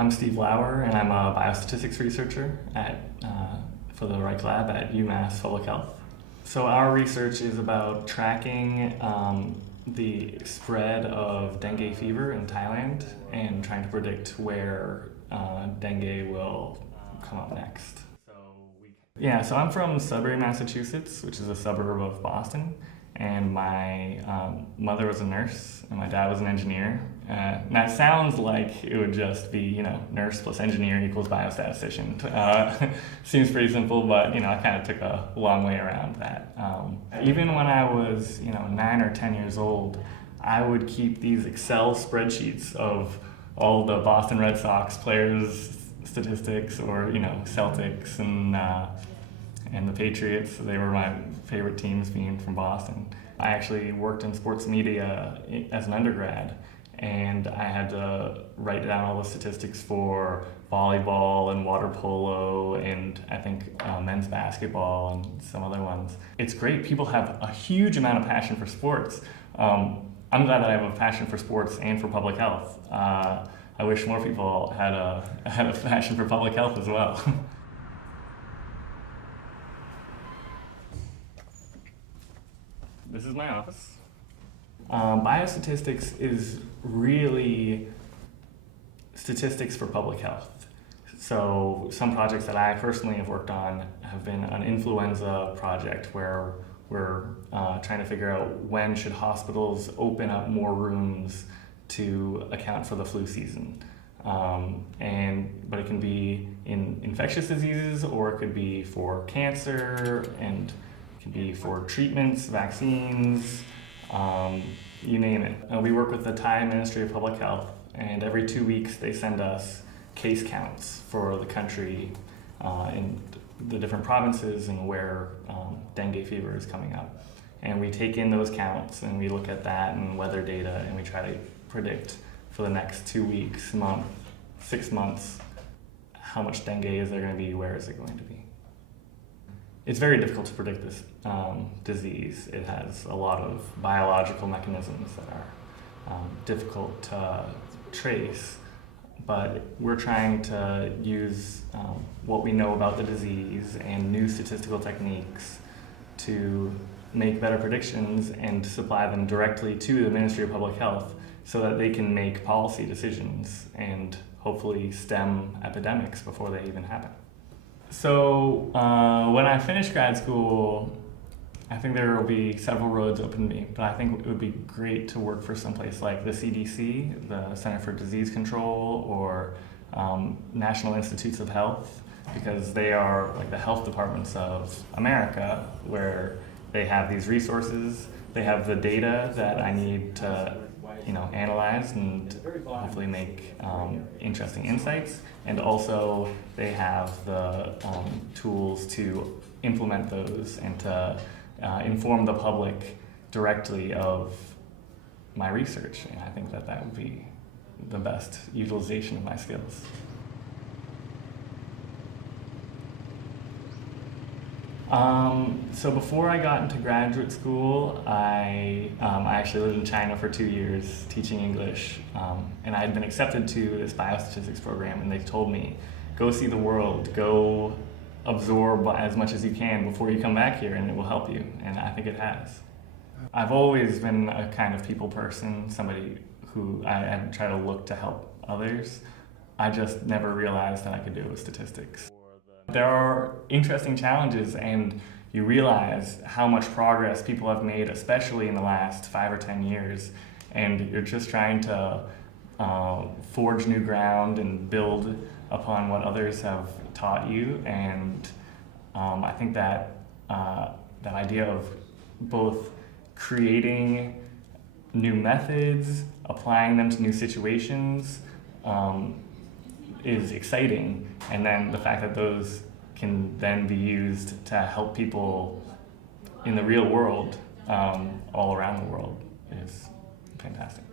I'm Steve Lauer, and I'm a biostatistics researcher for the Reich Lab at UMass Public Health. So our research is about tracking the spread of dengue fever in Thailand and trying to predict where dengue will come up next. So I'm from Sudbury, Massachusetts, which is a suburb of Boston, and my mother was a nurse and my dad was an engineer. And that sounds like it would just be, nurse plus engineer equals biostatistician. Seems pretty simple, but I kind of took a long way around that. Even when I was 9 or 10 years old, I would keep these Excel spreadsheets of all the Boston Red Sox players' statistics, or Celtics and the Patriots. They were my favorite teams, being from Boston. I actually worked in sports media as an undergrad, and I had to write down all the statistics for volleyball and water polo and I think men's basketball and some other ones. It's great. People have a huge amount of passion for sports. I'm glad that I have a passion for sports and for public health. I wish more people had a passion for public health as well. This is my office. Biostatistics is really statistics for public health. So some projects that I personally have worked on have been an influenza project where we're trying to figure out when should hospitals open up more rooms to account for the flu season. But it can be in infectious diseases, or it could be for cancer, and it can be for treatments, vaccines, you name it. We work with the Thai Ministry of Public Health, and every 2 weeks they send us case counts for the country in the different provinces and where dengue fever is coming up. And we take in those counts and we look at that and weather data, and we try to predict for the next 2 weeks, month, 6 months, how much dengue is there going to be, where is it going to be. It's very difficult to predict this disease. It has a lot of biological mechanisms that are difficult to trace, but we're trying to use what we know about the disease and new statistical techniques to make better predictions and supply them directly to the Ministry of Public Health so that they can make policy decisions and hopefully stem epidemics before they even happen. So when I finish grad school, I think there will be several roads open to me, but I think it would be great to work for someplace like the CDC, the Center for Disease Control, or National Institutes of Health, because they are like the health departments of America, where they have these resources, they have the data that I need to analyze and hopefully make interesting insights, and also they have the tools to implement those and to inform the public directly of my research. And I think that would be the best utilization of my skills. So before I got into graduate school, I actually lived in China for 2 years teaching English, and I had been accepted to this biostatistics program, and they told me, go see the world, go absorb as much as you can before you come back here, and it will help you, and I think it has. I've always been a kind of people person, somebody who I try to look to help others. I just never realized that I could do it with statistics. There are interesting challenges, and you realize how much progress people have made, especially in the last 5 or 10 years, and you're just trying to forge new ground and build upon what others have taught you. And I think that that idea of both creating new methods, applying them to new situations, is exciting, and then the fact that those can then be used to help people in the real world, all around the world, is fantastic.